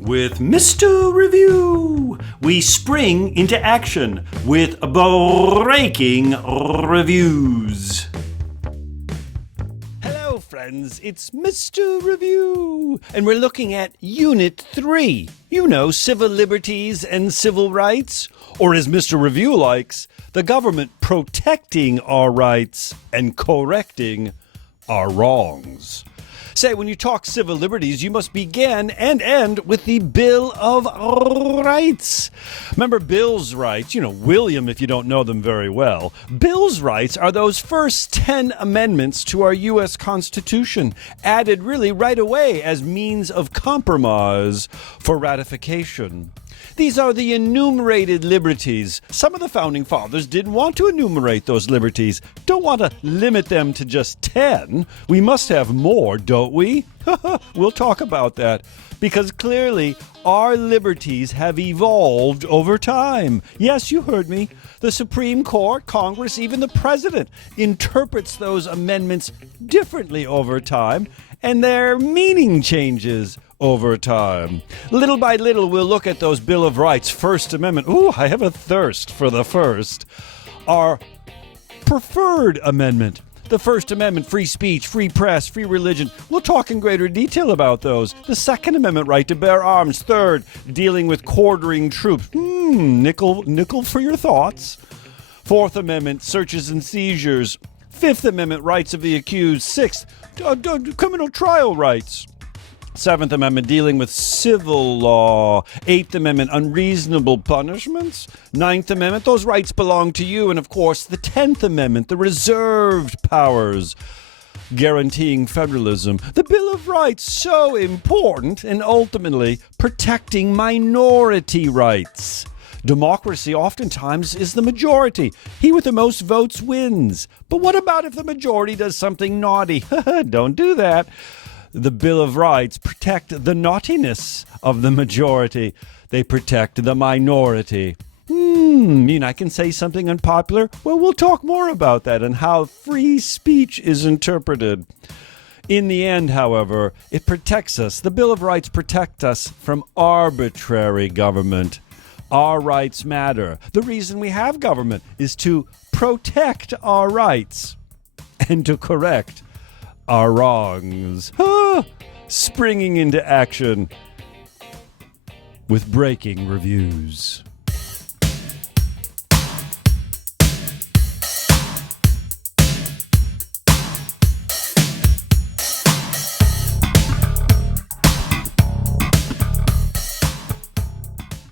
With Mr. Review, we spring into action with breaking reviews. Hello, friends. It's Mr. Review, and we're looking at Unit 3. You know, civil liberties and civil rights, or as Mr. Review likes, the government protecting our rights and correcting our wrongs. Say, when you talk civil liberties, you must begin and end with the Bill of Rights. Remember Bill's rights, William, if you don't know them very well. Bill's rights are those first 10 amendments to our U.S. Constitution, added really right away as means of compromise for ratification. These are the enumerated liberties. Some of the Founding Fathers didn't want to enumerate those liberties, don't want to limit them to just 10. We must have more, don't we? We'll talk about that, because clearly our liberties have evolved over time. Yes, you heard me. The Supreme Court, Congress, even the President interprets those amendments differently over time, and their meaning changes over time. Little by little, we'll look at those Bill of Rights, First Amendment. Ooh, I have a thirst for the first. Our preferred amendment. The First Amendment, free speech, free press, free religion. We'll talk in greater detail about those. The Second Amendment, right to bear arms. Third, dealing with quartering troops. Nickel for your thoughts. Fourth Amendment, searches and seizures. Fifth Amendment, rights of the accused. Sixth, criminal trial rights. Seventh Amendment, dealing with civil law. Eighth Amendment, unreasonable punishments. Ninth Amendment, those rights belong to you. And of course, the 10th Amendment, the reserved powers guaranteeing federalism. The Bill of Rights, so important, and ultimately protecting minority rights. Democracy oftentimes is the majority. He with the most votes wins. But what about if the majority does something naughty? Don't do that. The Bill of Rights protect the naughtiness of the majority. They protect the minority. I can say something unpopular? Well, we'll talk more about that and how free speech is interpreted. In the end, however, it protects us. The Bill of Rights protect us from arbitrary government. Our rights matter. The reason we have government is to protect our rights and to correct our wrongs. Springing into action with breaking reviews.